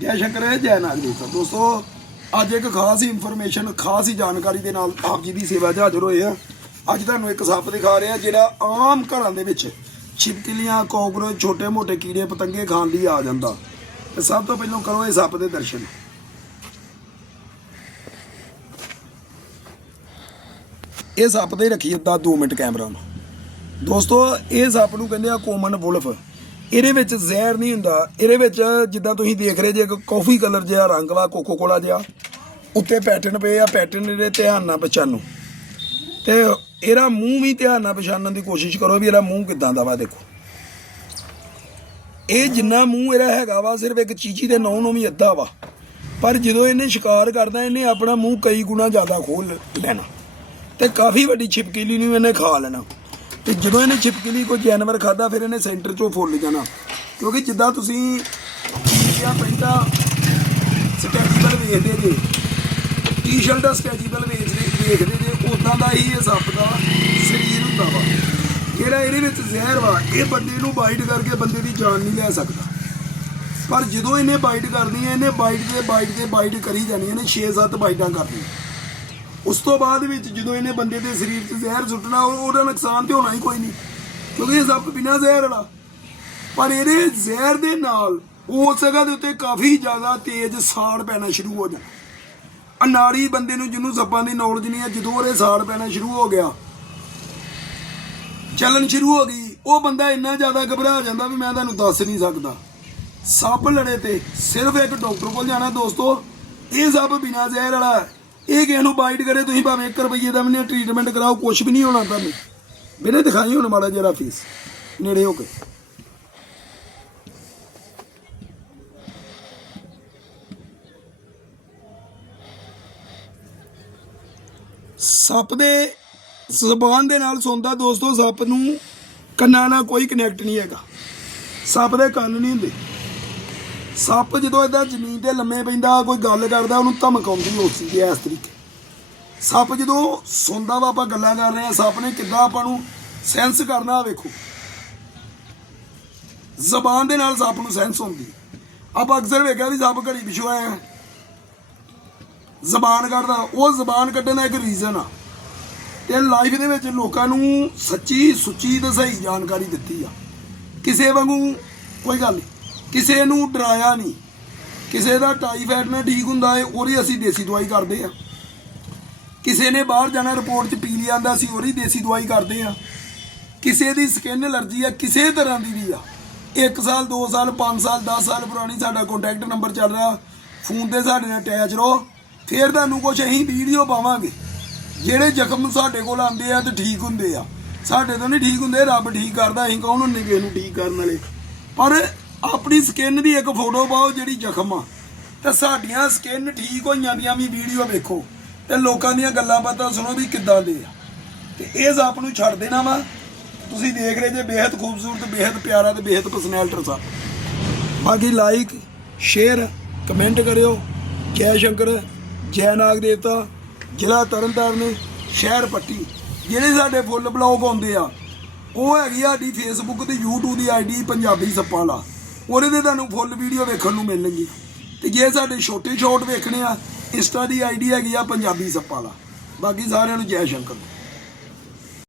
ਜੈ ਸ਼ੰਕਰ ਜੈ ਨਾਗਰਿਕ ਦੋਸਤੋ, ਅੱਜ ਇੱਕ ਖਾਸ ਹੀ ਇਨਫੋਰਮੇਸ਼ਨ ਖਾਸ ਹੀ ਜਾਣਕਾਰੀ ਦੇ ਨਾਲ ਆਪ ਜੀ ਦੀ ਸੇਵਾ 'ਚ ਹਾਜ਼ਰ ਹੋਏ ਆ ਅੱਜ ਤੁਹਾਨੂੰ ਇੱਕ ਸੱਪ ਦਿਖਾ ਰਿਹਾ, ਜਿਹੜਾ ਆਮ ਘਰਾਂ ਦੇ ਵਿੱਚ ਛਿਪਕਲੀਆਂ, ਕੋਕਰੋਚ, ਛੋਟੇ-ਮੋਟੇ ਕੀੜੇ, ਪਤੰਗੇ ਖਾਣ ਲਈ ਆ ਜਾਂਦਾ। ਤੇ ਸਭ ਤੋਂ ਪਹਿਲਾਂ ਕਰੋ ਇਹ ਸੱਪ ਦੇ ਦਰਸ਼ਨ। ਇਹ ਸੱਪ ਦੇ ਰੱਖੀ ਅੱਧਾ 2 ਮਿੰਟ ਕੈਮਰਾ। ਨੂੰ ਦੋਸਤੋ, ਇਹ ਸੱਪ ਨੂੰ ਕਹਿੰਦੇ ਆ ਕੋਮਨ ਵੁਲਫ। ਇਹਦੇ ਵਿੱਚ ਜ਼ਹਿਰ ਨਹੀਂ ਹੁੰਦਾ। ਇਹਦੇ ਵਿੱਚ ਜਿੱਦਾਂ ਤੁਸੀਂ ਦੇਖ ਰਹੇ ਜੇ ਇੱਕ ਕਾਫੀ ਕਲਰ ਜਿਹਾ, ਰੰਗ ਵਾ ਕੋਕੋ ਕੋਲਾ ਜਿਹਾ, ਉੱਤੇ ਪੈਟਰਨ ਪਏ ਆ ਪੈਟਰਨ ਇਹਦੇ ਧਿਆਨ ਨਾਲ ਪਛਾਣੋ। ਤੇ ਇਹਦਾ ਮੂੰਹ ਵੀ ਧਿਆਨ ਨਾਲ ਪਛਾਣਨ ਦੀ ਕੋਸ਼ਿਸ਼ ਕਰੋ ਵੀ ਇਹਦਾ ਮੂੰਹ ਕਿਦਾਂ ਦਾ ਵਾ, ਦੇਖੋ। ਇਹ ਜਿੰਨਾ ਮੂੰਹ ਇਹਦਾ ਹੈਗਾ ਵਾ, ਸਿਰਫ ਇੱਕ ਚੀਚੀ ਦੇ ਨੌ ਨੂੰ ਵੀ ਅੱਧਾ ਵਾ। ਪਰ ਜਦੋਂ ਇਹਨੇ ਸ਼ਿਕਾਰ ਕਰਦਾ, ਇਹਨੇ ਆਪਣਾ ਮੂੰਹ ਕਈ ਗੁਣਾ ਜ਼ਿਆਦਾ ਖੋਲ ਲੈਣਾ। ਤੇ ਕਾਫੀ ਵੱਡੀ ਛਿਪਕੀਲੀ ਨੂੰ ਇਹਨੇ ਖਾ ਲੈਣਾ। ਤੇ ਜਦੋਂ ਇਹਨੇ ਛਿਪਕਲੀ ਕੋਈ ਜਾਨਵਰ ਖਾਦਾ ਫਿਰ ਇਹਨੇ ਸੈਂਟਰ ਚੋਂ ਫੁੱਲ ਜਾਣਾ। ਕਿਉਂਕਿ ਜਿੱਦਾਂ ਤੁਸੀਂ ਜਾਂ ਪੈਂਟਾ ਸਟੈਚੀਬਲ ਵੇਖਦੇ ਜੇ ਟੀ-ਸ਼ਰਟ ਸਟੈਚੀਬਲ ਵੇਚਦੇ ਵੇਖਦੇ ਜੇ ਉਦਾਂ ਦਾ ਹੀ ਇਹ ਸੱਪ ਦਾ ਸਰੀਰ ਹੁੰਦਾ ਵਾ। ਜਿਹੜਾ ਇਹਦੇ ਵਿੱਚ ਜ਼ਹਿਰ ਵਾ, ਇਹ ਬੰਦੇ ਨੂੰ ਬਾਈਟ ਕਰਕੇ ਬੰਦੇ ਦੀ ਜਾਨ ਨਹੀਂ ਲੈ ਸਕਦਾ। ਪਰ ਜਦੋਂ ਇਹਨੇ ਬਾਈਟ ਕਰਦੀ ਹੈ, ਇਹਨੇ ਬਾਈਟ ਤੇ ਬਾਈਟ ਤੇ ਬਾਈਟ ਕਰੀ ਜਾਣੀ ਇਹਨੇ 6-7 ਬਾਈਟਾਂ ਕਰਨੀਆਂ। ਉਸ ਤੋਂ ਬਾਅਦ ਵਿੱਚ ਜਦੋਂ ਇਹਨੇ ਬੰਦੇ ਦੇ ਸਰੀਰ 'ਚ ਜ਼ਹਿਰ ਸੁੱਟਣਾ ਉਹਦਾ ਨੁਕਸਾਨ ਤੇ ਹੋਣਾ ਹੀ ਕੋਈ ਨਹੀਂ। ਕਿਉਂਕਿ ਇਹ ਸੱਪ ਬਿਨਾਂ ਜ਼ਹਿਰ ਵਾਲਾ। ਪਰ ਇਹਦੇ ਜ਼ਹਿਰ ਦੇ ਨਾਲ ਉਸ ਜਗ੍ਹਾ ਦੇ ਉੱਤੇ ਕਾਫੀ ਜ਼ਿਆਦਾ ਤੇਜ਼ ਸਾੜ ਪੈਣਾ ਸ਼ੁਰੂ ਹੋ ਜਾਣਾ ਅਨਾੜੀ ਬੰਦੇ ਨੂੰ ਜਿਹਨੂੰ ਸੱਪਾਂ ਦੀ ਨੌਲੇਜ ਨਹੀਂ ਹੈ, ਜਦੋਂ ਉਹਦੇ ਸਾੜ ਪੈਣਾ ਸ਼ੁਰੂ ਹੋ ਗਿਆ, ਚੱਲਣ ਸ਼ੁਰੂ ਹੋ ਗਈ, ਉਹ ਬੰਦਾ ਇੰਨਾ ਜ਼ਿਆਦਾ ਘਬਰਾ ਜਾਂਦਾ ਵੀ ਮੈਂ ਤੁਹਾਨੂੰ ਦੱਸ ਨਹੀਂ ਸਕਦਾ। ਸੱਪ ਲੜੇ ਤੇ ਸਿਰਫ ਇੱਕ ਡਾਕਟਰ ਕੋਲ ਜਾਣਾ ਦੋਸਤੋ। ਇਹ ਸੱਪ ਬਿਨਾਂ ਜ਼ਹਿਰ ਵਾਲਾ ਇਹ ਕਿਸੇ ਨੂੰ ਬਾਈਟ ਕਰੇ, ਤੁਸੀਂ ਭਾਵੇਂ 1 ਰੁਪਏ ਦਾ ਵੀ ਨਹੀਂ ਟ੍ਰੀਟਮੈਂਟ ਕਰਾਓ ਕੁਝ ਵੀ ਨਹੀਂ ਹੋਣਾ ਤੁਹਾਨੂੰ। ਬਿਨੇ ਦਿਖਾਈ ਹੁਣ ਮਾੜਾ ਜਿਹਾ ਫੀਸ ਨੇੜੇ ਹੋ ਕੇ। ਸੱਪ ਦੇ ਜ਼ਬਾਨ ਦੇ ਨਾਲ ਸੁਣਦਾ ਦੋਸਤੋ, ਸੱਪ ਨੂੰ ਕੰਨਾਂ ਨਾਲ ਕੋਈ ਕਨੈਕਟ ਨਹੀਂ ਹੈਗਾ। ਸੱਪ ਦੇ ਕੰਨ ਨਹੀਂ ਹੁੰਦੇ। ਸੱਪ ਜਦੋਂ ਇਦਾਂ ਜ਼ਮੀਨ ਤੇ ਲੰਮੇ ਪੈਂਦਾ, ਕੋਈ ਗੱਲ ਕਰਦਾ, ਉਹਨੂੰ ਧਮਕਾਉਂਦੀ ਉਸੇ ਦੀ ਇਸ ਤਰੀਕੇ। ਸੱਪ ਜਦੋਂ ਸੁਣਦਾ ਵਾ, ਆਪਾਂ ਗੱਲਾਂ ਕਰ ਰਹੇ ਆ ਸੱਪ ਨੇ ਕਿੱਦਾਂ ਆਪਾਂ ਨੂੰ ਸੈਂਸ ਕਰਨਾ ਆਹ ਵੇਖੋ। ਜ਼ਬਾਨ ਦੇ ਨਾਲ ਸੱਪ ਨੂੰ ਸੈਂਸ ਹੁੰਦੀ ਆਪਾਂ ਅਕਸਰ ਵੇਖਿਆ ਵੀ ਸੱਪ ਘੜੀ ਪਿਛੂ ਆਇਆ ਜ਼ਬਾਨ ਕੱਢਦਾ, ਉਹ ਜ਼ਬਾਨ ਕੱਢਣ ਦਾ ਇੱਕ ਰੀਜ਼ਨ ਆ। ਤੇ ਲਾਈਫ ਦੇ ਵਿੱਚ ਲੋਕਾਂ ਨੂੰ ਸੱਚੀ ਸੁੱਚੀ ਤੇ ਸਹੀ ਜਾਣਕਾਰੀ ਦਿੱਤੀ ਆ। ਕਿਸੇ ਵਾਂਗੂ ਕੋਈ ਗੱਲ ਨਹੀਂ। ਕਿਸੇ ਨੂੰ ਡਰਾਇਆ ਨਹੀਂ। ਕਿਸੇ ਦਾ ਟਾਈਫਾਇਡ ਨਾਲ ਠੀਕ ਹੁੰਦਾ ਏ ਉਹਦੀ ਅਸੀਂ ਦੇਸੀ ਦਵਾਈ ਕਰਦੇ ਆ ਕਿਸੇ ਨੇ ਬਾਹਰ ਜਾਣਾ, ਰਿਪੋਰਟ 'ਚ ਪੀ ਲਿਆ ਆਂਦਾ ਅਸੀਂ ਉਹਦੀ ਦੇਸੀ ਦਵਾਈ ਕਰਦੇ ਆ ਕਿਸੇ ਦੀ ਸਕਿਨ ਐਲਰਜੀ ਆ, ਕਿਸੇ ਤਰ੍ਹਾਂ ਦੀ ਵੀ ਆ। 1 ਸਾਲ 2 ਸਾਲ 5 ਸਾਲ 10 ਸਾਲ ਪੁਰਾਣੀ ਸਾਡਾ ਕੰਟੈਕਟ ਨੰਬਰ ਚੱਲ ਰਿਹਾ। ਫੋਨ ਤੇ ਸਾਡੇ ਨਾਲ ਅਟੈਚ ਰਹੋ। ਫਿਰ ਤੁਹਾਨੂੰ ਕੁਝ ਅਸੀਂ ਵੀਡੀਓ ਪਾਵਾਂਗੇ। ਜਿਹੜੇ ਜ਼ਖਮ ਸਾਡੇ ਕੋਲ ਆਉਂਦੇ ਆ ਤੇ ਠੀਕ ਹੁੰਦੇ ਆ। ਸਾਡੇ ਤੋਂ ਨਹੀਂ ਠੀਕ ਹੁੰਦੇ, ਰੱਬ ਠੀਕ ਕਰਦਾ, ਅਸੀਂ ਕੌਣ ਹੁੰਨੇ ਕਿਸੇ ਨੂੰ ਠੀਕ ਕਰਨ ਵਾਲੇ? ਪਰ ਆਪਣੀ ਸਕਿਨ ਦੀ ਇੱਕ ਫੋਟੋ ਪਾਓ ਜਿਹੜੀ ਜ਼ਖਮ ਆ। ਤੇ ਸਾਡੀਆਂ ਸਕਿਨ ਠੀਕ ਹੋ ਜਾਂਦੀਆਂ ਵੀ ਵੀਡੀਓ ਵੇਖੋ। ਤੇ ਲੋਕਾਂ ਦੀਆਂ ਗੱਲਾਂ ਬਾਤਾਂ ਸੁਣੋ ਵੀ ਕਿੱਦਾਂ ਦੇ ਆ। ਤੇ ਇਹ ਜ਼ਾਪ ਨੂੰ ਛੱਡ ਦੇਣਾ ਵਾ। ਤੁਸੀਂ ਦੇਖ ਰਹੇ ਜੇ ਬੇहद ਖੂਬਸੂਰਤ ਬੇहद ਪਿਆਰਾ ਤੇ ਬੇहद ਪਰਸਨੈਲਿਟੀ ਸਾ ਬਾਕੀ ਲਾਈਕ ਸ਼ੇਅਰ ਕਮੈਂਟ ਕਰਿਓ। ਜੈ ਸ਼ੰਕਰ, ਜੈ ਨਾਗ ਦੇਵਤਾ, ਜ਼ਿਲ੍ਹਾ ਤਰਨਤਾਰਨ ਸ਼ਹਿਰ ਪੱਟੀ। ਜਿਹੜੇ ਸਾਡੇ ਫੁੱਲ ਬਲੌਗ ਆਉਂਦੇ ਆ, ਉਹ ਹੈਗੀ ਆ ਸਾਡੀ ਫੇਸਬੁੱਕ ਤੇ YouTube ਦੀ ਆਈਡੀ ਪੰਜਾਬੀ ਸੱਪਾਂ ਵਾਲਾ। ਉਹਦੇ ਤੇ ਤੁਹਾਨੂੰ ਫੁੱਲ ਵੀਡੀਓ ਵੇਖਣ ਨੂੰ ਮਿਲਣਗੀ। ਤੇ ਜੇ ਸਾਡੇ ਛੋਟੇ ਸ਼ਾਰਟ ਵੇਖਣੇ ਆ, ਇੰਸਟਾ ਦੀ ਆਈਡੀ ਹੈਗੀ ਆ ਪੰਜਾਬੀ ਸੱਪਾਂ ਵਾਲਾ। ਬਾਕੀ ਸਾਰਿਆਂ ਨੂੰ ਜੈ ਸ਼ੰਕਰ।